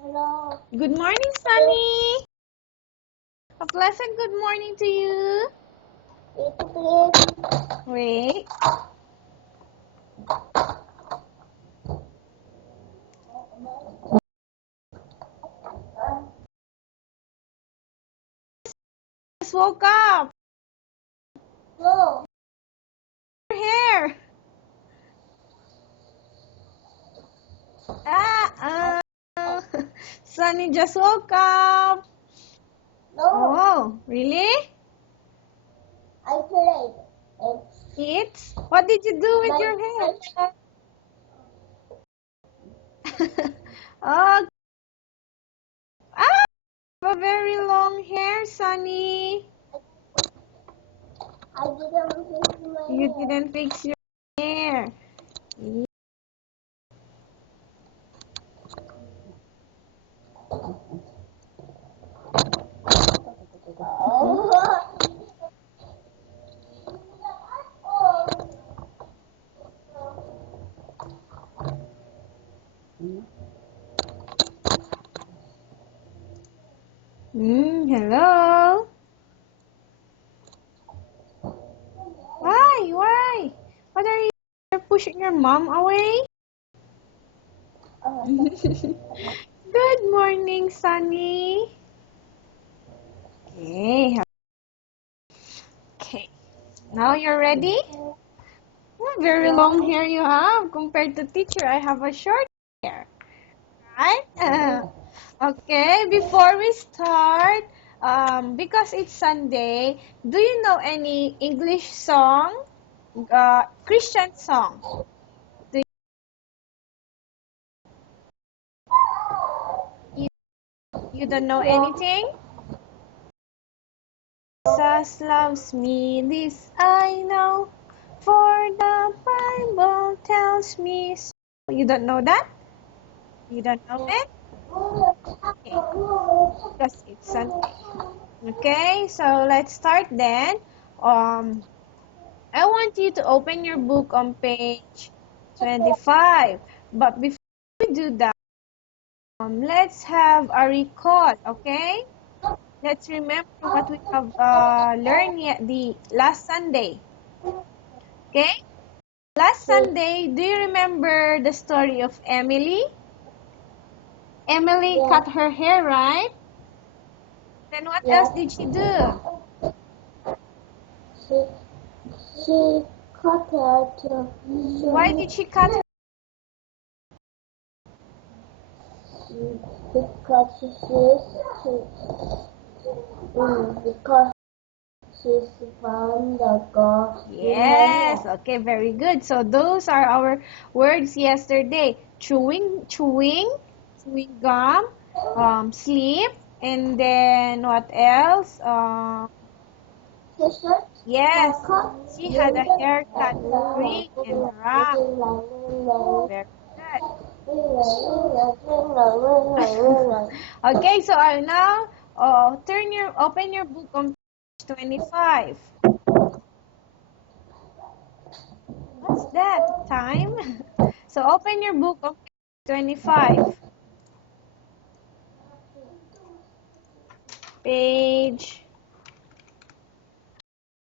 Hello. Good morning, Sunny. A pleasant good morning to you. Wait. Just woke up. Hello. Your hair. Sunny just woke up. No, Oh, really? I played. It's? What did you do with your hair? Oh, a very long hair, Sunny. I didn't fix my You hair. didn't fix your hair. Hello. Why? Why? What are you? You're pushing your mom away? Good morning, Sunny. Okay. Okay. Now you're ready? Very long hair you have compared to teacher. I have a short hair. Right? Okay. Before we start, because it's Sunday, do you know any English song? Christian song? Do you, you don't know anything? Jesus loves me, this I know, for the Bible tells me so. You don't know that? You don't know it? Okay, because it's Sunday. Okay, so let's start then. I want you to open your book on page 25. But before we do that, let's have a recall, okay? Let's remember what we have learned yet the last Sunday. Okay? Last Sunday, do you remember the story of Emily? Emily cut her hair, right? Then what else did she do? She cut it. Why did she cut her? Because she's found the girl. Yes, okay, very good. So those are our words yesterday. Chewing gum, sleep, and then what else? Yes, she had a haircut, free and wrap. Very good. Okay, so I now open your book on page 25. What's that? Time? So open your book on page 25. Page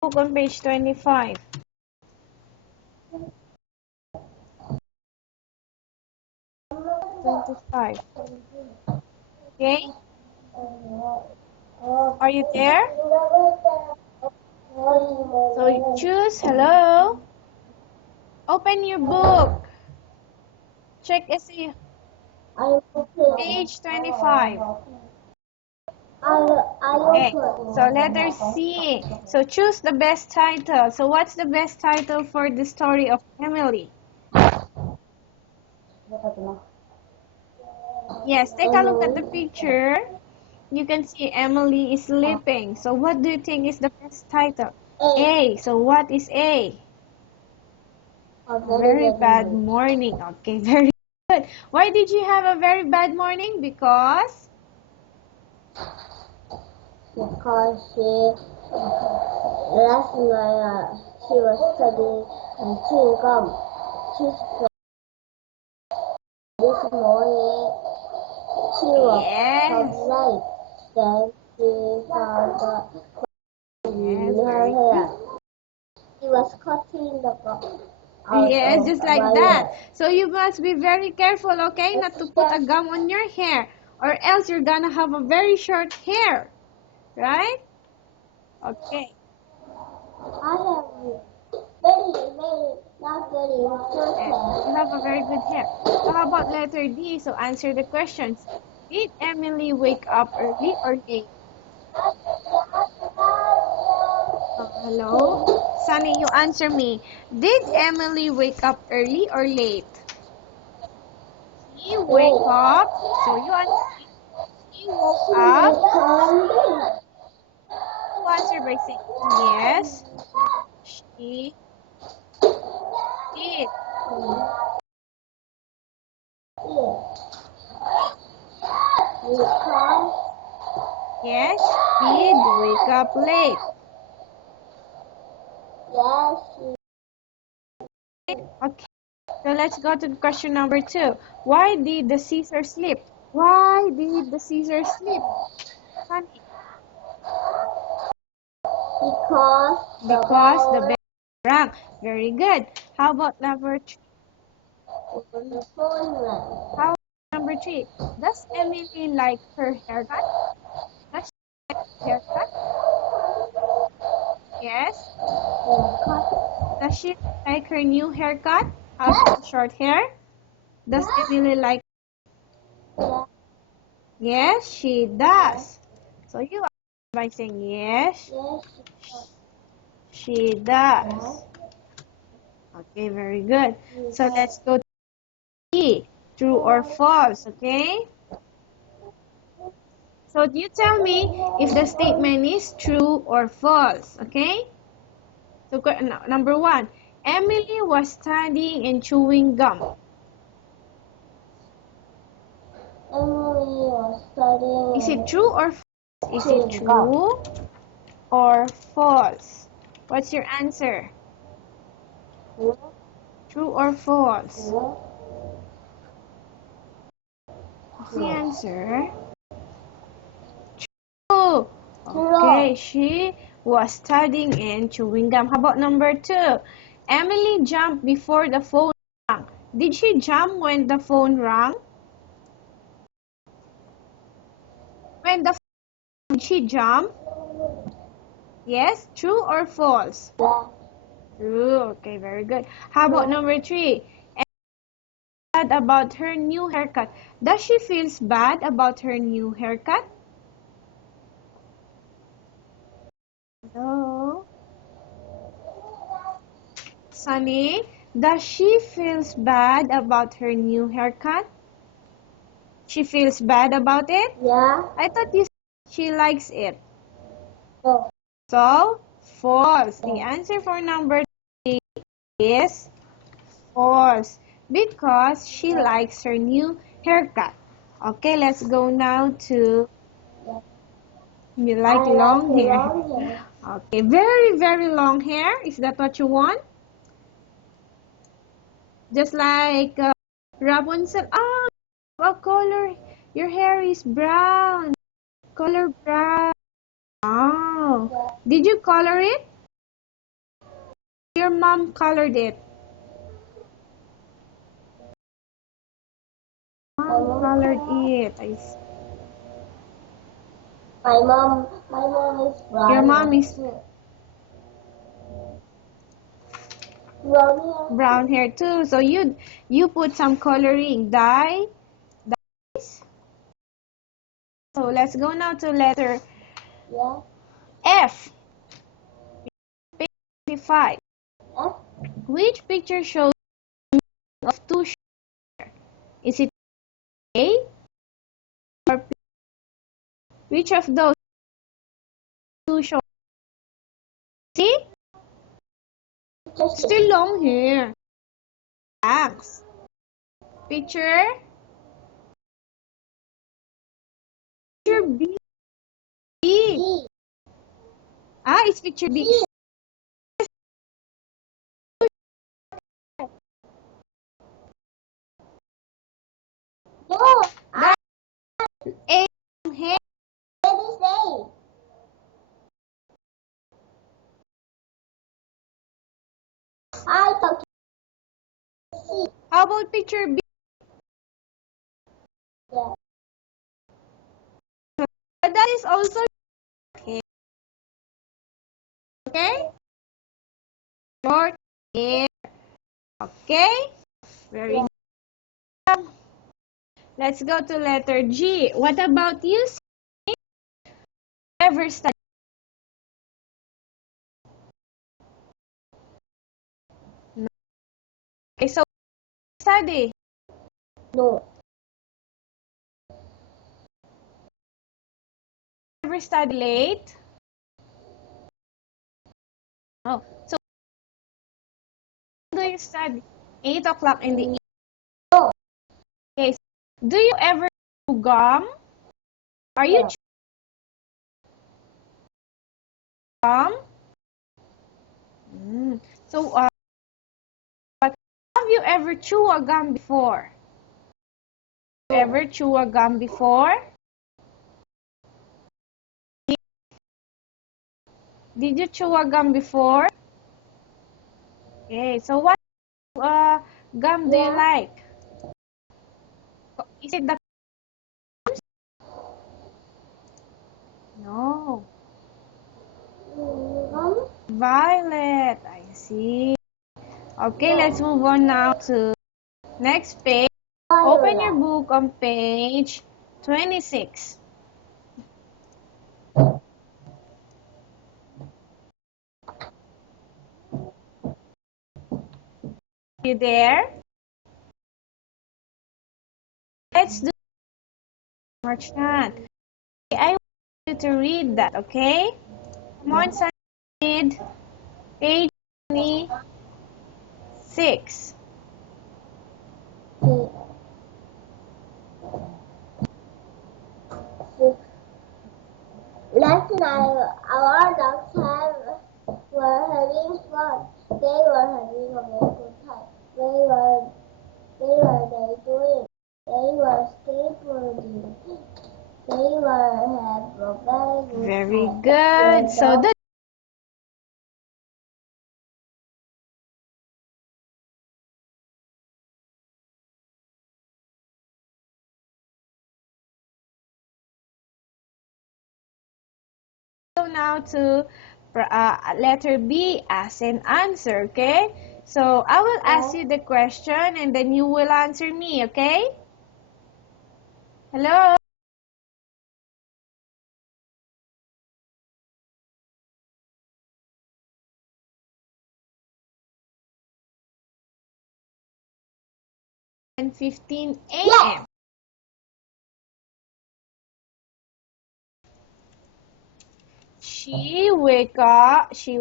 book on page 25. 25. Okay? Are you there? So you choose hello. Open your book. Check essay page 25. Okay. So letter C. So choose the best title. So what's the best title for the story of Emily? Yes, take a look at the picture. You can see Emily is sleeping. So what do you think is the best title? A. So what is A? Very bad morning. Okay, very good. Why did you have a very bad morning? Because she last night she was studying and chewing gum. This morning she Yes. late. Then she found Yes, her very hair. good. She was cutting the out Yes, of just like my that. hair. So you must be very careful, okay, not to put a gum on your hair, or else you're gonna have a very short hair, right? Okay. I have not very short And hair. you have a very good hair. So how about letter D? So answer the questions. Did Emily wake up early or late? Hello? Sunny, you answer me. Did Emily wake up early or late? She wake up. So you answer me. She woke up. You answer by saying yes. She did. Yes, she did wake up late. Okay. So let's go to question number 2. Why did the Caesar sleep? Why did the Caesar sleep? Sunny. Because the bell rang. Very good. How about number 3? How about number 3? Does Emily like her haircut? Does she like her haircut? Yes. Does she like her new haircut? Having short hair? Does Emily like? Yes, she does. So you answer by saying yes, she does. Okay, very good. So let's go to E. True or false, okay? So you tell me if the statement is true or false, okay? So number 1, Emily was studying and chewing gum. Emily was studying. Is it true or false? Is it true or false? What's your answer? True or false? What's the answer? True. Okay, she was studying and chewing gum. How about number 2? Emily jumped before the phone rang. Did she jump when the phone rang? When the phone, did she jump? Yes, true or false? True. Okay, very good. How about number 3? Bad about her new haircut. Does she feels bad about her new haircut? Hello? Sunny, does she feels bad about her new haircut? She feels bad about it? Yeah. I thought you said she likes it. No. So, false. The answer for number 3 is false because she likes her new haircut. Okay, let's go now to you like long hair. Okay, very, very long hair. Is that what you want? Just like Rapunzel. Ah, what color? Your hair is brown. Color brown. Oh. Did you color it? Your mom colored it. Mom colored it. I see. My mom is brown. Your mom is brown hair. brown hair too. So you put some coloring dyes. So let's go now to letter F. Page 25. F. Which picture shows of two short? Is it A or B? Which of those two short? See? Still long hair. Thanks. Picture B. B. Ah, it's picture B. No. That A. Hey. Baby say. I talk C. How about picture B? Yeah. That is also hair. Okay? Short hair. Okay? Very good. Let's go to letter G. What about you? Ever study? No. Okay, so study. No. Ever study late? Oh, so when do you study? 8 o'clock in the evening. No. Okay, so do you ever chew gum? Are you Yeah. chewing gum? So, but have you ever chewed a gum before? No. Ever chew a gum before? Did you chew a gum before? Okay, so what gum do you Yeah. like? Is it the no violet? I see. Okay, let's move on now to next page. Open your book on page 26. You there? Let's do merchant. I want you to read that, okay? Come on, son, read page 26. Last night, our dogs were having fun. They were having a very good time. They were they doing? They were skateboarding. They were have a very good Very time. good. The So dogs the go now to letter B as an answer, okay? So I will ask you the question and then you will answer me, okay? Hello? And 15 a.m. Yes. She wake up, she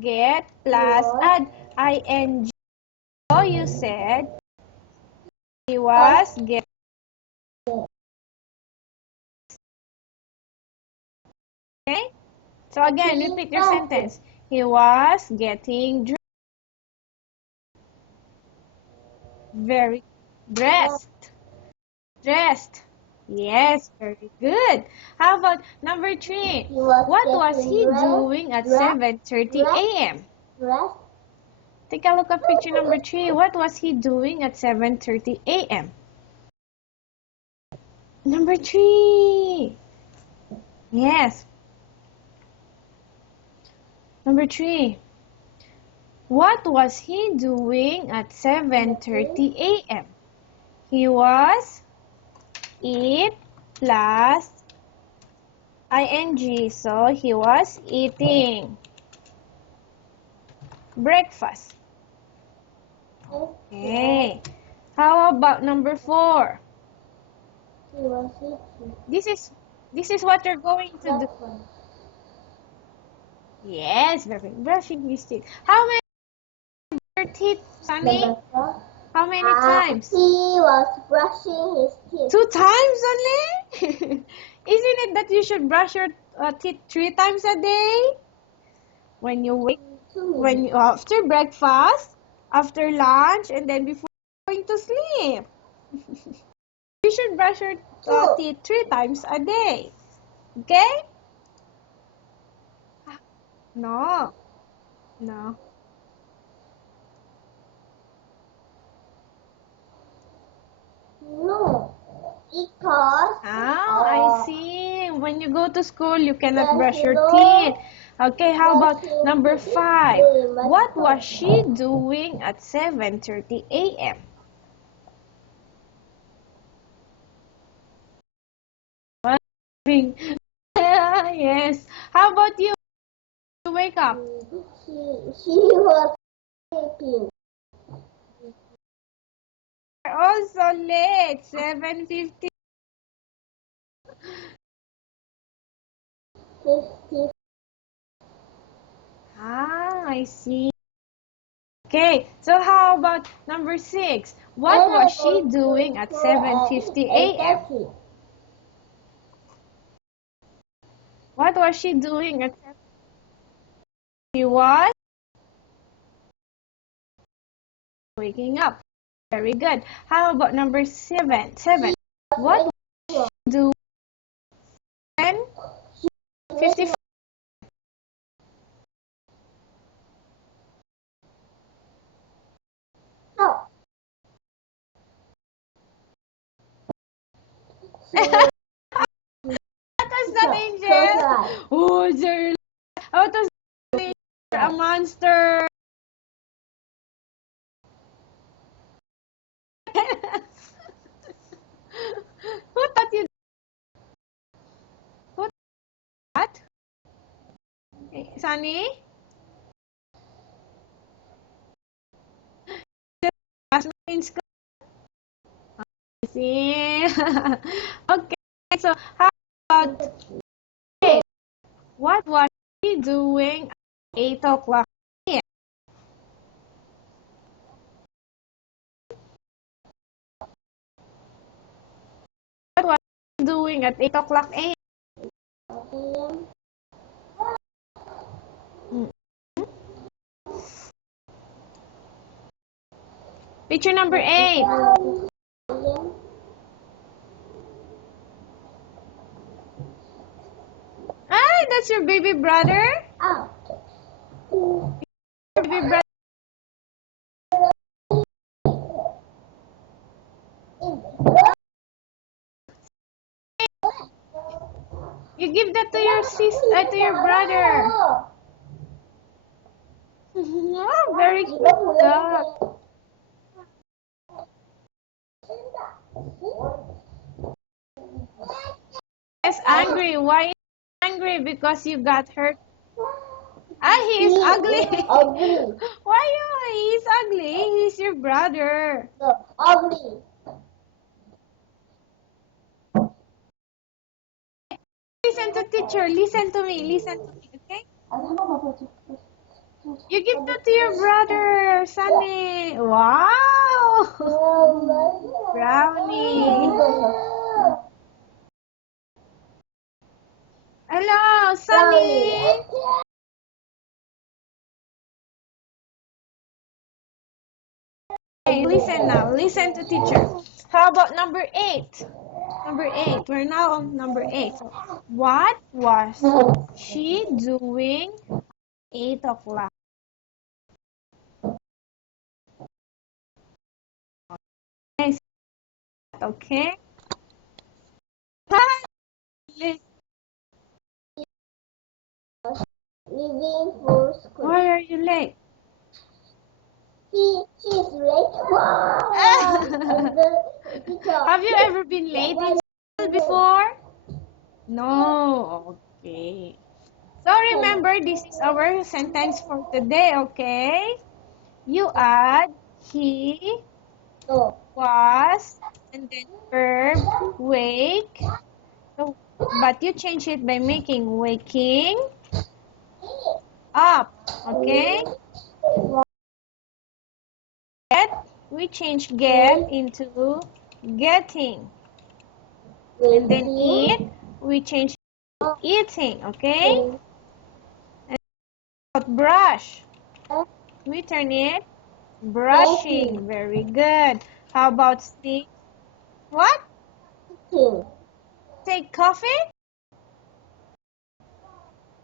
get plus add ing. So you said he was get. Okay? So again, repeat your sentence. He was getting very dressed. Dressed. Yes, very good. How about number 3? What was he doing at 7:30 a.m.? Dressed. Take a look at picture number 3. What was he doing at 7:30 a.m.? Number 3. Yes. Number 3. What was he doing at 7:30 a.m.? He was eat plus ing. So he was eating breakfast. Okay. How about number 4? He was eating This is what you're going to do. breakfast. Yes, very brushing his teeth. How many your teeth, Sunny? Number 4. How many times? times? He was brushing his teeth. 2 times only? Isn't it that you should brush your teeth 3 times a day? When you wake, after breakfast, after lunch, and then before going to sleep. You should brush your teeth 3 times a day. Okay? No. No. No, because I see. When you go to school, you cannot brush your teeth. Okay, how about number 5? What was she doing at 7:30 a.m.? Yes. How about you? You wake up. she was sleeping. Also late. 7:50. 50. I see. Okay, so how about number 6? What was she doing at 7:50 a.m.? What was she doing at 7? She was waking up. Very good. How about number 7? What was she doing at 10:55? No. What was that, Angel? Oh, Jerry. What was that? A monster. Who taught you that? Sunny? Classmate in school? I see. Okay, so how about 8? What was she doing at 8 o'clock a.m.? What was she doing at 8 o'clock a.m.? Picture number 8. Ah, that's your baby brother? Your baby brother. You give that to your to your brother. Oh, very good. Yes, angry. Why is he angry? Because you got hurt. He is ugly. Why he's ugly? He's your brother. No, ugly. Listen to teacher. Listen to me. Okay? You give that to your brother, Sunny. Wow. Brownie. Hello, Sunny. Okay, listen now. Listen to teacher. How about number 8? Number 8. We're now on number 8. What was she doing at 8 o'clock? Okay? Leaving for school. Why are you late? She's late. Have you ever been late in school before? No. Okay. So remember, this is our sentence for today, okay? You add he, was, and then verb, wake. So, but you change it by making waking up, okay? Get we change get into getting. And then eat, we change to eating, okay? And about brush, we turn it brushing. Very good. How about sleep? What? Take coffee?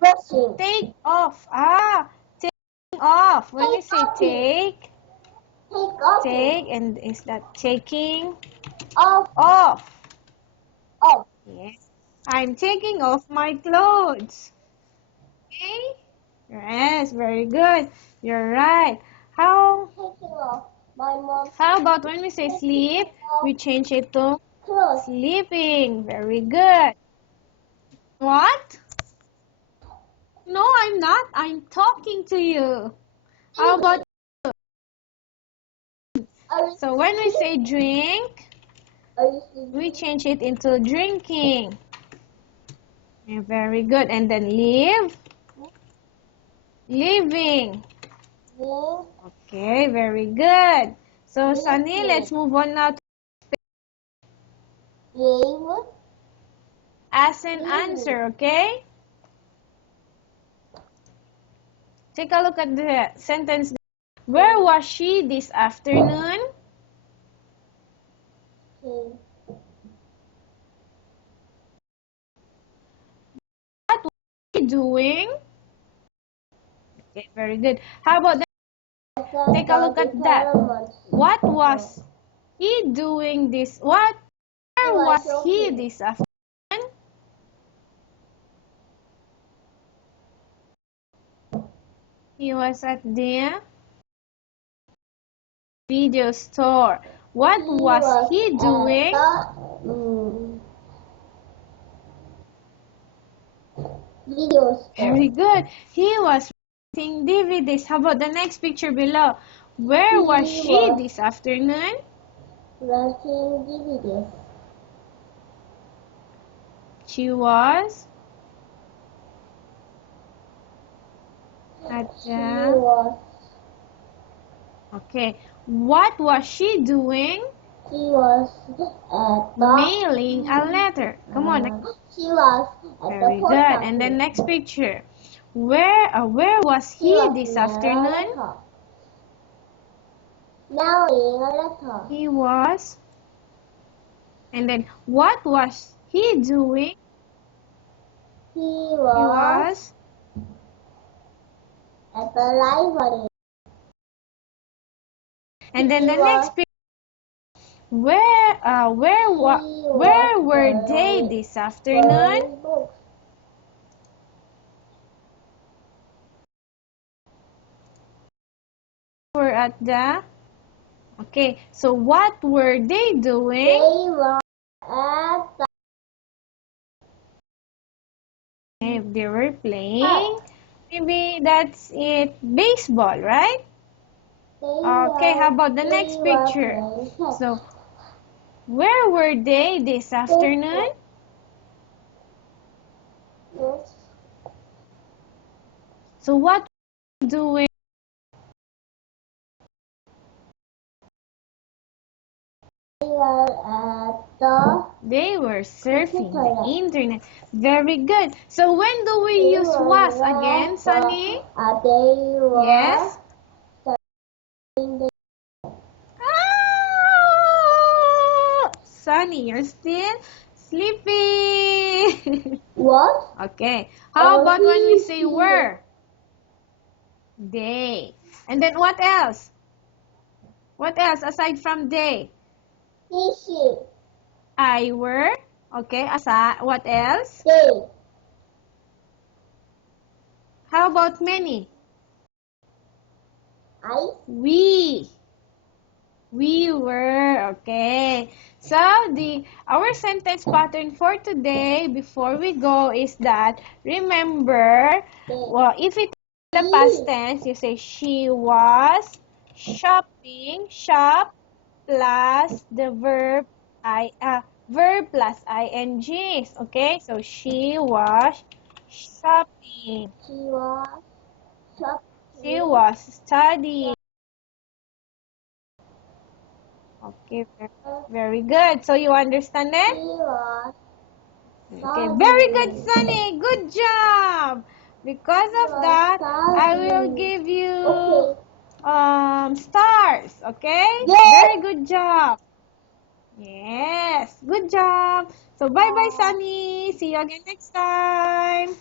Brushing. Take off. Taking off. When we say take, take, and is that taking off? Yes. I'm taking off my clothes. Okay? Yes, very good. You're right. How about when we say sleep, we change it to sleeping. Very good. What? No, I'm not. I'm talking to you. How about so when we say drink, we change it into drinking. Yeah, very good. And then live, living. Okay, very good. So Sunny, let's move on now to ask and answer, okay? Take a look at the sentence. Where was she this afternoon? What was she doing? Okay, very good. How about that? Take a look at that. What was he doing this? Where was he this afternoon? He was at the video store. What was he doing? Video store. Very good. He was renting DVDs. How about the next picture below? Where was she this afternoon? Renting DVDs. She was at the... Okay. What was she doing? She was at the... Mailing a letter. Come on. She was at Very the good. And then next picture. Where was he this afternoon? Mailing a letter. He was. And then what was he doing? He was at the library. And then the next picture. Where were they this afternoon? Were at the... Okay, so what were they doing? They were at the... If they were playing, maybe that's it. Baseball, right? Okay, how about the next picture? So, where were they this afternoon? So, what were they doing? They were surfing the internet. Very good. So, when do we use was again, Sunny? Yes? Sunny, you're still sleeping. What? Okay. How about when we say were? They. And then what else? What else aside from they? She. I were. Okay. What else? They. How about many? We. We were. Okay. So our sentence pattern for today before we go is that remember, well, if it's the past tense, you say she was shopping. Shop plus the verb plus ing. Okay, so she was shopping. She was shopping. She was studying. Okay, very good. So you understand it? He was Okay, very good, Sunny. Good job. Because of that, I will give you stars. Okay? Yes. Very good job. Yes, good job. So bye-bye, Sunny. See you again next time.